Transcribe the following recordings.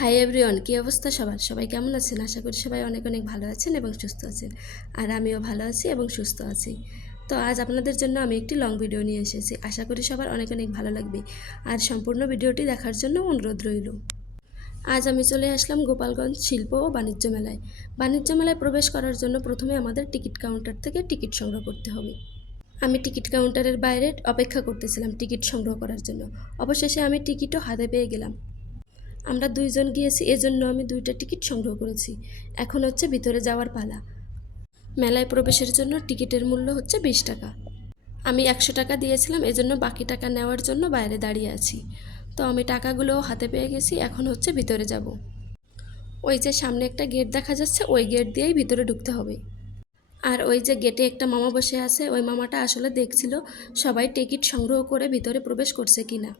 Hi everyone, কী অবস্থা সবার? সবাই কেমন আছেন? আশা করি সবাই অনেক অনেক ভালো আছেন এবং সুস্থ আছেন। আর আমিও ভালো আছি এবং সুস্থ আছি। তো আজ আপনাদের জন্য আমি একটি লং ভিডিও নিয়ে এসেছি। আশা করি সবার অনেক অনেক ভালো লাগবে। আর সম্পূর্ণ ভিডিওটি দেখার জন্য অনুরোধ রইল। আজ আমি চলে আসলাম গোপালগঞ্জ শিল্প ও বাণিজ্য মেলায়। বাণিজ্য মেলায় প্রবেশ করার জন্য প্রথমে আমাদের টিকিট কাউন্টার থেকে টিকিট সংগ্রহ করতে হবে। আমি টিকিট কাউন্টারের বাইরে অপেক্ষা করতেছিলাম টিকিট সংগ্রহ করার জন্য। অবশেষে আমি টিকিটও হাতে পেয়ে গেলাম। আমরা দুইজন গিয়েছি, এজন্য আমি দুইটা টিকিট সংগ্রহ করেছি। এখন হচ্ছে ভিতরে যাওয়ার পালা। মেলায় প্রবেশের জন্য টিকিটের মূল্য হচ্ছে 20 টাকা। আমি 100 টাকা দিয়েছিলাম, এজন্য বাকি টাকা নেওয়ার জন্য বাইরে দাঁড়িয়ে আছি। তো আমি টাকাগুলোও হাতে পেয়ে গেছি, এখন হচ্ছে ভিতরে যাব। ওই যে সামনে একটা গেট দেখা যাচ্ছে, ওই গেট দিয়েই ভিতরে ঢুকতে হবে। আর ওই যে গেটে একটা মামা বসে আছে, ওই মামাটা আসলে দেখছিল সবাই টিকিট সংগ্রহ করে ভিতরে প্রবেশ করছে কিনা।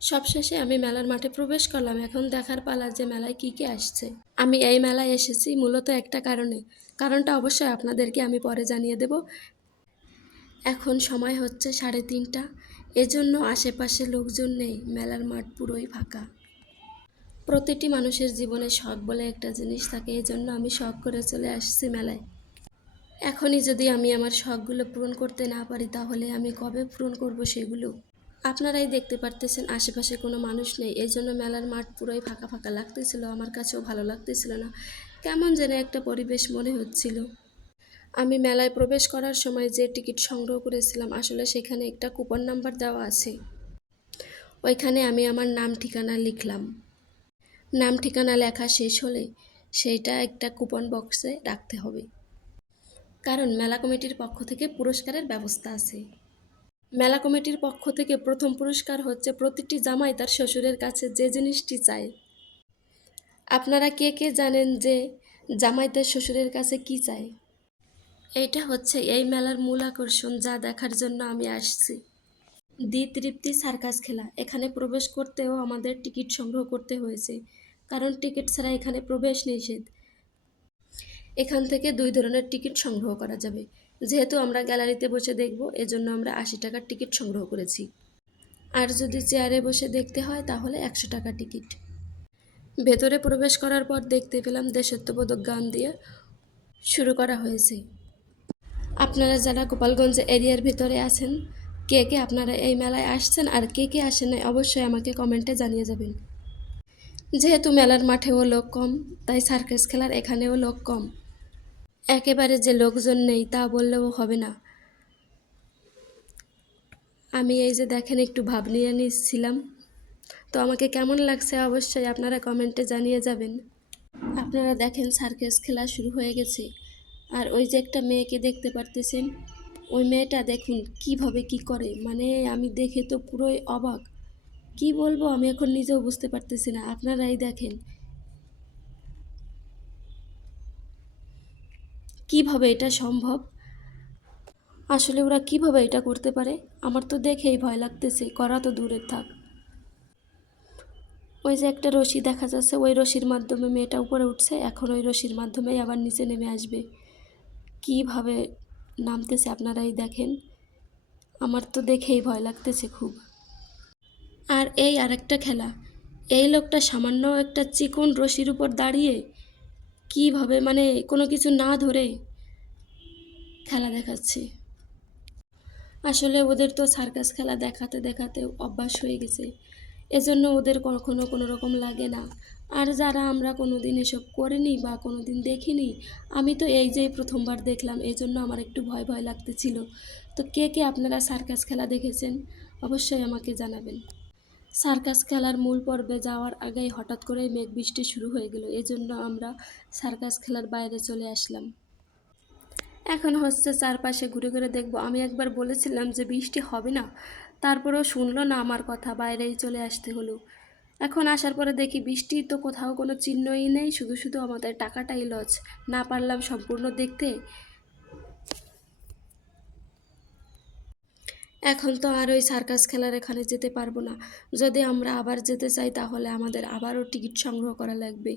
সবশেষে আমি মেলার মাঠে প্রবেশ করলাম। এখন দেখার পালা যে মেলায় কী কী আসছে। আমি এই মেলায় এসেছি মূলত একটা কারণে। কারণটা অবশ্যই আপনাদেরকে আমি পরে জানিয়ে দেব। এখন সময় হচ্ছে 3:30, এজন্য আশেপাশে লোকজন নেই, মেলার মাঠ পুরোই ফাঁকা। প্রতিটি মানুষের জীবনে শখ বলে একটা জিনিস থাকে, এজন্য আমি শখ করে চলে আসছি মেলায়। এখনই যদি আমি আমার শখগুলো পূরণ করতে না পারি, তাহলে আমি কবে পূরণ করব সেগুলো? আপনারাই দেখতে পারতেছেন আশেপাশে কোনো মানুষ নেই, এই জন্য মেলার মাঠ পুরোই ফাঁকা ফাঁকা লাগতেছিল। আমার কাছেও ভালো লাগতেছিল না, কেমন যেন একটা পরিবেশ মনে হচ্ছিল। আমি মেলায় প্রবেশ করার সময় যে টিকিট সংগ্রহ করেছিলাম, আসলে সেখানে একটা কুপন নাম্বার দেওয়া আছে। ওইখানে আমি আমার নাম ঠিকানা লিখলাম। নাম ঠিকানা লেখা শেষ হলে সেইটা একটা কুপন বক্সে রাখতে হবে, কারণ মেলা কমিটির পক্ষ থেকে পুরস্কারের ব্যবস্থা আছে। মেলা কমিটির পক্ষ থেকে প্রথম পুরস্কার হচ্ছে প্রতিটি জামাই তার শ্বশুরের কাছে যে জিনিসটি চায়। আপনারা কে কে জানেন যে জামাই তার শ্বশুরের কাছে কি চায়? এইটা হচ্ছে এই মেলার মূল আকর্ষণ, যা দেখার জন্য আমি আসছি। তৃপ্তি সার্কাস খেলা। এখানে প্রবেশ করতেও আমাদের টিকিট সংগ্রহ করতে হয়েছে, কারণ টিকিট ছাড়া এখানে প্রবেশ নিষেধ। এখান থেকে 2 ধরনের টিকিট সংগ্রহ করা যাবে। যেহেতু আমরা গ্যালারিতে বসে দেখব, এজন্য আমরা 80 টাকার টিকিট সংগ্রহ করেছি। আর যদি চেয়ারে বসে দেখতে হয় তাহলে 100 টাকা টিকিট। ভেতরে প্রবেশ করার পর দেখতে পেলাম দেশাত্মবোধক গান দিয়ে শুরু করা হয়েছে। আপনারা যারা গোপালগঞ্জ এরিয়ার ভিতরে আছেন, কে কে আপনারা এই মেলায় আসছেন আর কে কে আসেন নাই, অবশ্যই আমাকে কমেন্টে জানিয়ে যাবেন। যেহেতু মেলার মাঠেও লোক কম, তাই সার্কাস খেলার এখানেও লোক কম। একেবারে যে লোকজন নেই তা বললেও হবে না। আমি এই যে দেখেন একটু ভাব নিয়ে নিচ্ছিলাম। তো আমাকে কেমন লাগছে অবশ্যই আপনারা কমেন্টে জানিয়ে যাবেন। আপনারা দেখেন সার্কাস খেলা শুরু হয়ে গেছে। আর ওই যে একটা মেয়েকে দেখতে পারতেছেন, ওই মেয়েটা দেখুন কিভাবে কি করে, মানে আমি দেখে তো পুরোই অবাক। কি বলবো আমি এখন নিজেও বুঝতে পারতেছি না, আপনারাই দেখেন কিভাবে এটা সম্ভব। আসলে ওরা কিভাবে এটা করতে পারে, আমার তো দেখেই ভয় লাগতেছে, করা তো দূরের থাক। ওই যে একটা রশি দেখা যাচ্ছে, ওই রশির মাধ্যমে মেয়েটা উপরে উঠছে, এখন ওই রশির মাধ্যমেই আবার নিচে নেমে আসবে। কিভাবে নামতেছে আপনারাই দেখেন, আমার তো দেখেই ভয় লাগতেছে খুব। আর এই আরেকটা খেলা, এই লোকটা সামান্য একটা চিকন রশির উপর দাঁড়িয়ে কিভাবে, মানে কোনো কিছু না ধরে খেলা দেখাচ্ছে। আসলে ওদের তো সার্কাস খেলা দেখাতে দেখাতে অভ্যাস হয়ে গেছে, এজন্য ওদের কখনো কোনো রকম লাগে না। আর যারা আমরা কোনো দিন এসব করিনি বা কোনো দিন দেখিনি, আমি তো এই যে প্রথমবার দেখলাম, এই জন্য আমার একটু ভয় ভয় লাগতেছিল। তো কে কে আপনারা সার্কাস খেলা দেখেছেন অবশ্যই আমাকে জানাবেন। সার্কাস খেলার মূল পর্বে যাওয়ার আগেই হঠাৎ করেই মেঘ বৃষ্টি শুরু হয়ে গেল, এজন্য আমরা সার্কাস খেলার বাইরে চলে আসলাম। এখন হচ্ছে চারপাশে ঘুরে ঘুরে দেখব। আমি একবার বলেছিলাম যে বৃষ্টি হবে না, তারপরেও শুনলো না আমার কথা, বাইরেই চলে আসতে হলো। এখন আসার পরে দেখি বৃষ্টি তো কোথাও কোনো চিহ্নই নেই, শুধু শুধু আমাদের টাকাটাই লস, না পারলাম সম্পূর্ণ দেখতে। এখন তো আর ওই সার্কাস খেলার এখানে যেতে পারবো না। যদি আমরা আবার যেতে চাই তাহলে আমাদের আবারও টিকিট সংগ্রহ করা লাগবে।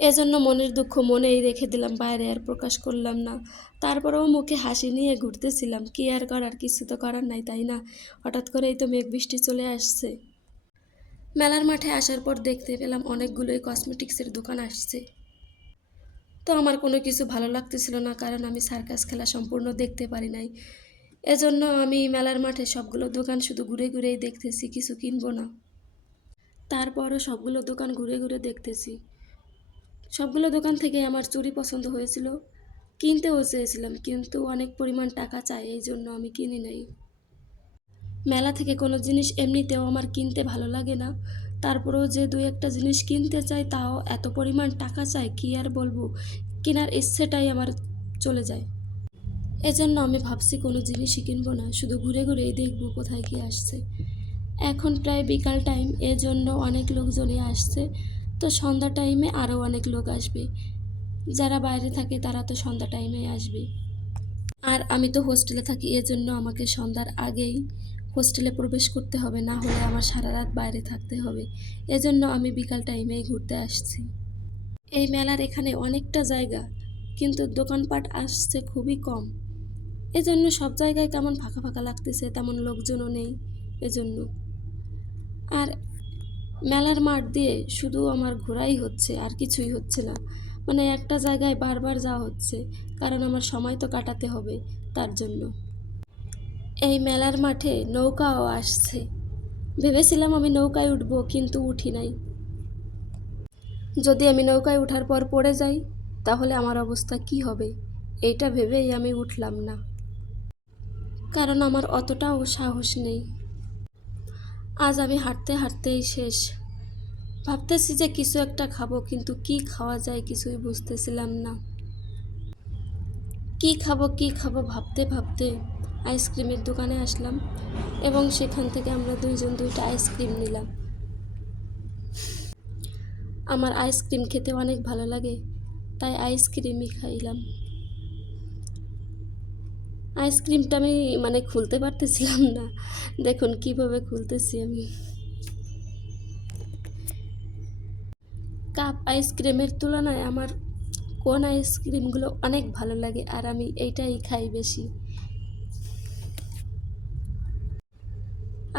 এজন্য মনের দুঃখ মনেই রেখে দিলাম, বাইরে আর প্রকাশ করলাম না। তারপরেও মুখে হাসি নিয়ে ঘুরতেছিলাম, কি আর করার, কিছু তো করার নাই তাই না। হঠাৎ করেই তো মেঘ বৃষ্টি চলে আসছে। মেলার মাঠে আসার পর দেখতে পেলাম অনেকগুলোই কসমেটিক্সের দোকান আসছে। তো আমার কোনো কিছু ভালো লাগতেছিল না, কারণ আমি সার্কাস খেলা সম্পূর্ণ দেখতে পারি নাই। এজন্য আমি মেলার মাঠে সবগুলো দোকান শুধু ঘুরে ঘুরেই দেখতেছি, কিছু কিনবো না। তারপরও সবগুলো দোকান ঘুরে ঘুরে দেখতেছি। সবগুলো দোকান থেকে আমার চুড়ি পছন্দ হয়েছিল, কিনতেও চেয়েছিলাম, কিন্তু অনেক পরিমাণ টাকা চাই, এই জন্য আমি কিনি নাই। মেলা থেকে কোনো জিনিস এমনিতেও আমার কিনতে ভালো লাগে না, তারপরেও যে দুই একটা জিনিস কিনতে চাই তাও এত পরিমাণ টাকা চাই, কী আর বলবো, কেনার ইচ্ছেটাই আমার চলে যায়। এজন্য আমি ভাবছি কোনো জিনিসই কিনবো না, শুধু ঘুরে ঘুরেই দেখবো কোথায় কী আসছে। এখন প্রায় বিকাল টাইম, এজন্য অনেক লোকজনই আসছে। তো সন্ধ্যা টাইমে আরও অনেক লোক আসবে, যারা বাইরে থাকে তারা তো সন্ধ্যা টাইমেই আসবে। আর আমি তো হোস্টেলে থাকি, এজন্য আমাকে সন্ধ্যার আগেই হোস্টেলে প্রবেশ করতে হবে, না হলে আমার সারা রাত বাইরে থাকতে হবে। এজন্য আমি বিকাল টাইমেই ঘুরতে আসছি। এই মেলার এখানে অনেকটা জায়গা, কিন্তু দোকানপাট আসছে খুবই কম। এজন্য সব জায়গায় কেমন ফাঁকা ফাঁকা লাগতেছে, তেমন লোকজনও নেই এজন্য। আর মেলার মাঠ দিয়ে শুধু আমার ঘোরাই হচ্ছে, আর কিছুই হচ্ছে না। মানে একটা জায়গায় বারবার যাওয়া হচ্ছে, কারণ আমার সময় তো কাটাতে হবে তার জন্য। এই মেলার মাঠে নৌকাও আসছে, ভেবেছিলাম আমি নৌকায় উঠবো, কিন্তু উঠি নাই। যদি আমি নৌকায় ওঠার পর পড়ে যাই তাহলে আমার অবস্থা কী হবে, এইটা ভেবেই আমি উঠলাম না, কারণ আমার অতটাও সাহস নেই। আজ আমি হাঁটতে হাঁটতেই শেষ। ভাবতেছি যে কিছু একটা খাবো, কিন্তু কি খাওয়া যায় কিছুই বুঝতেছিলাম না। কি খাবো ভাবতে ভাবতে আইসক্রিমের দোকানে আসলাম, এবং সেখান থেকে আমরা দুইজন দুইটা আইসক্রিম নিলাম। আমার আইসক্রিম খেতে অনেক ভালো লাগে, তাই আইসক্রিমই খাইলাম। আইসক্রিমটা আমি খুলতে পারতেছিলাম না, দেখুন কিভাবে খুলতেছি আমি। কাপ আইসক্রিমের তুলনায় আমার কোন আইসক্রিমগুলো অনেক ভালো লাগে, আর আমি এইটাই খাই বেশি।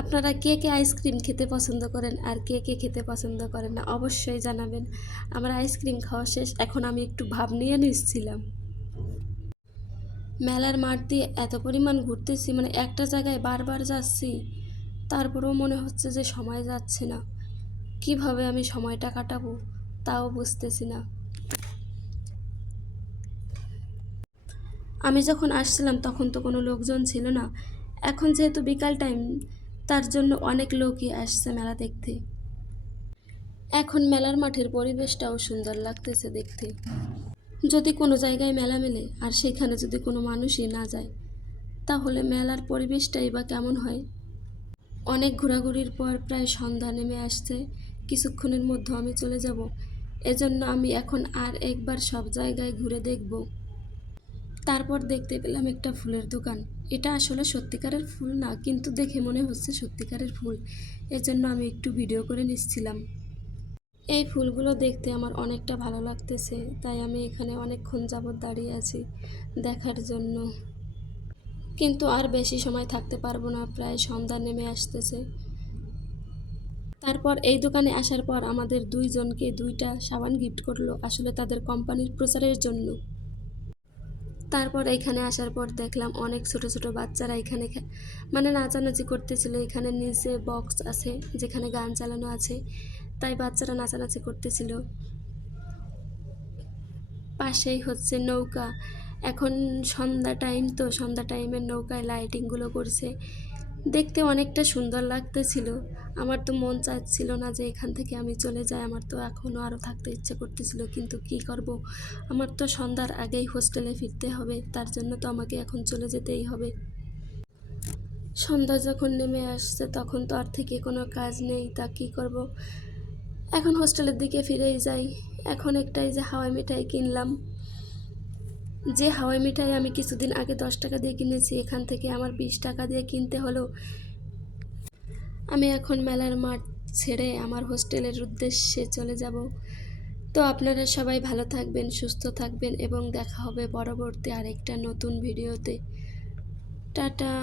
আপনারা কে কে আইসক্রিম খেতে পছন্দ করেন আর কে কে খেতে পছন্দ করেন না অবশ্যই জানাবেন। আমার আইসক্রিম খাওয়া শেষ, এখন আমি একটু ভাব নিয়ে নিচ্ছিলাম। মেলার মাঠ দিয়ে এত পরিমাণ ঘুরতেছি, একটা জায়গায় বারবার যাচ্ছি, তারপরেও মনে হচ্ছে যে সময় যাচ্ছে না। কিভাবে আমি সময়টা কাটাবো তাও বুঝতেছি না। আমি যখন আসছিলাম তখন তো কোনো লোকজন ছিল না, এখন যেহেতু বিকাল টাইম, তার জন্য অনেক লোকই আসছে মেলা দেখতে। এখন মেলার মাঠের পরিবেশটাও সুন্দর লাগতেছে দেখতে। যদি কোনো জায়গায় মেলা মেলে আর সেখানে যদি কোনো মানুষই না যায়, তাহলে মেলার পরিবেশটাই বা কেমন হয়। অনেক ঘোরাঘুরির পর প্রায় সন্ধ্যা নেমে আসছে, কিছুক্ষণের মধ্যে আমি চলে যাব। এজন্য আমি এখন আর একবার সব জায়গায় ঘুরে দেখব। তারপর দেখতে পেলাম একটা ফুলের দোকান। এটা আসলে সত্যিকারের ফুল না, কিন্তু দেখে মনে হচ্ছে সত্যিকারের ফুল, এজন্য আমি একটু ভিডিও করে নিচ্ছিলাম। এই ফুলগুলো দেখতে আমার অনেকটা ভালো লাগতেছে, তাই আমি এখানে অনেকক্ষণ যাবৎ দাঁড়িয়ে আছি দেখার জন্য। কিন্তু আর বেশি সময় থাকতে পারবো না, প্রায় সন্ধ্যা নেমে আসতেছে। তারপর এই দোকানে আসার পর আমাদের দুইজনকে দুইটা সাবান গিফট করলো, আসলে তাদের কোম্পানির প্রচারের জন্য। তারপর এখানে আসার পর দেখলাম অনেক ছোট ছোট বাচ্চারা এখানে নাচানাচি করতেছিল। এখানে নিচে বক্স আছে যেখানে গান চালানো আছে, তাই বাচ্চারা নাচানাচি করতেছিল। পাশেই হচ্ছে নৌকা। এখন সন্ধ্যা টাইম, তো সন্ধ্যা টাইমের নৌকায় লাইটিংগুলো করছে, দেখতে অনেকটা সুন্দর লাগতেছিল। আমার তো মন চাচ্ছিল না যে এখান থেকে আমি চলে যাই, আমার তো এখনও আরও থাকতে ইচ্ছে করতেছিল, কিন্তু কি করব, আমার তো সন্ধ্যার আগেই হোস্টেলে ফিরতে হবে, তার জন্য তো আমাকে এখন চলে যেতেই হবে। সন্ধ্যা যখন নেমে আসছে তখন তো আর থেকে কোনো কাজ নেই, তা কী করব, এখন হোস্টেলের দিকে ফিরেই যাই। এখন একটাই যে হাওয়াই মিঠাই কিনলাম, যে হাওয়াই মিঠাই আমি কিছুদিন আগে 10 টাকা দিয়ে কিনেছি, এখান থেকে আমার 20 টাকা দিয়ে কিনতে হলো। আমি এখন মেলার মাঠ ছেড়ে আমার হোস্টেলের উদ্দেশ্যে চলে যাব। তো আপনারা সবাই ভালো থাকবেন, সুস্থ থাকবেন, এবং দেখা হবে পরবর্তী আরেকটা নতুন ভিডিওতে। টাটা।